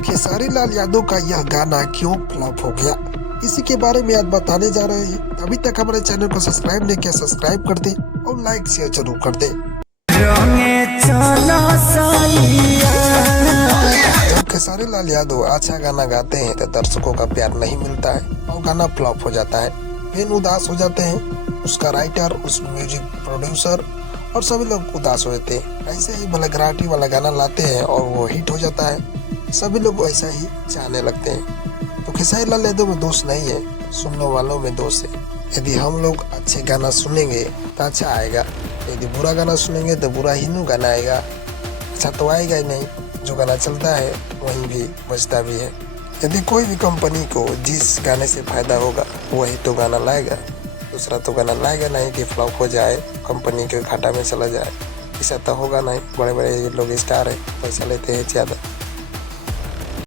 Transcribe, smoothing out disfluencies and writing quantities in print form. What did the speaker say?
खेसारी लाल यादव का यह गाना क्यों फ्लॉप हो गया, इसी के बारे में आज बताने जा रहे हैं। अभी तक हमारे चैनल को सब्सक्राइब नहीं किया, सब्सक्राइब कर दे और लाइक शेयर जरूर कर दे। जब खेसारी लाल यादव अच्छा गाना गाते हैं तो दर्शकों का प्यार नहीं मिलता है और गाना फ्लॉप हो जाता है। फैन उदास हो जाते हैं, उसका राइटर, उस म्यूजिक प्रोड्यूसर और सभी लोग उदास हो जाते हैं। ऐसे ही भले वाला गाना लाते हैं और वो हिट हो जाता है, सभी लोग ऐसा ही चाहने लगते हैं। तो खेसारी लाल यादव में दोष नहीं है, सुनने वालों में दोष है। यदि हम लोग अच्छे गाना सुनेंगे तो अच्छा आएगा, यदि बुरा गाना सुनेंगे तो बुरा ही गाना आएगा, अच्छा तो आएगा ही नहीं। जो गाना चलता है वहीं भी बजता भी है। यदि कोई भी कंपनी को जिस गाने से फायदा होगा वही तो गाना लाएगा, दूसरा तो गाना लाएगा नहीं कि फ्लॉप हो जाए, कंपनी के घाटा में चला जाए। ऐसा तो होगा नहीं। बड़े बड़े लोग स्टार है, पैसा लेते हैं ज़्यादा।